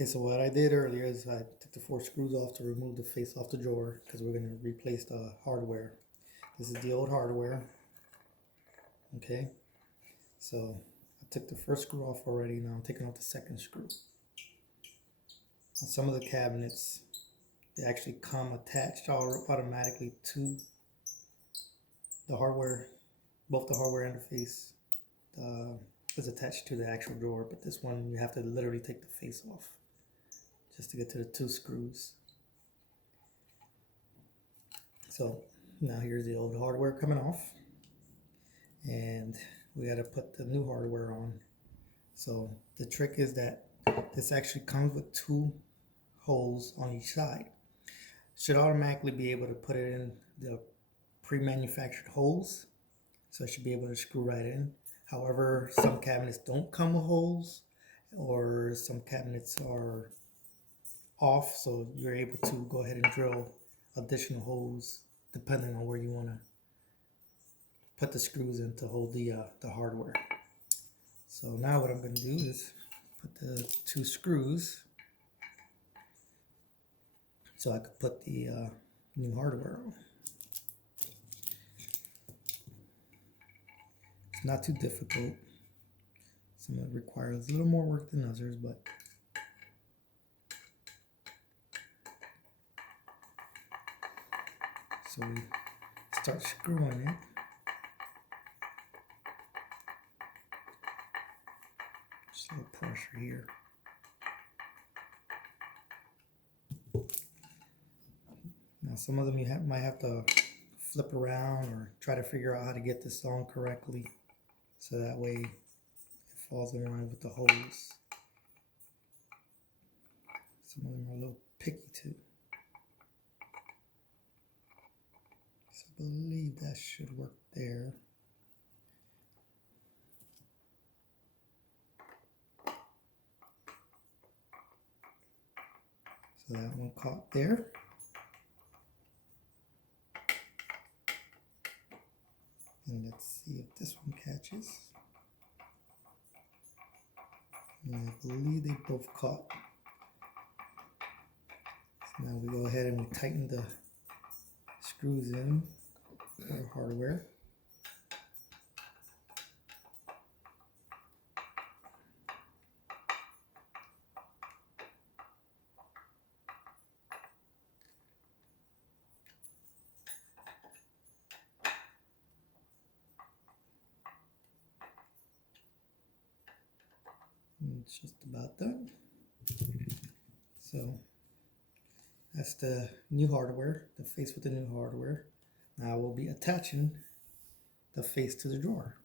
Okay, so what I did earlier is I took the 4 screws off to remove the face off the drawer because we're going to replace the hardware. This is the old hardware. Okay, so I took the first screw off already. Now I'm taking off the second screw. On some of the cabinets, they actually come attached automatically to the hardware. Both the hardware and the face is attached to the actual drawer, but this one you have to literally take the face off just to get to the 2 screws. So now here's the old hardware coming off, and we got to put the new hardware on. So the trick is that this actually comes with 2 holes on each side. Should automatically be able to put it in the pre-manufactured holes, so it should be able to screw right in. However, some cabinets don't come with holes, or some cabinets are off, so you're able to go ahead and drill additional holes depending on where you want to put the screws in to hold the hardware. So now what I'm going to do is put the 2 screws so I could put the new hardware on. It's not too difficult. Some of it requires a little more work than others, but so we start screwing it. Just a little pressure here. Now some of them you might have to flip around or try to figure out how to get this on correctly, so that way it falls in line with the holes. Some of them are a little picky too. So I believe that should work there. So that one caught there. And let's see if this one catches. And I believe they both caught. So now we go ahead and we tighten the screws in our hardware. And it's just about done. So that's the new hardware, the face with the new hardware. Now we'll be attaching the face to the drawer.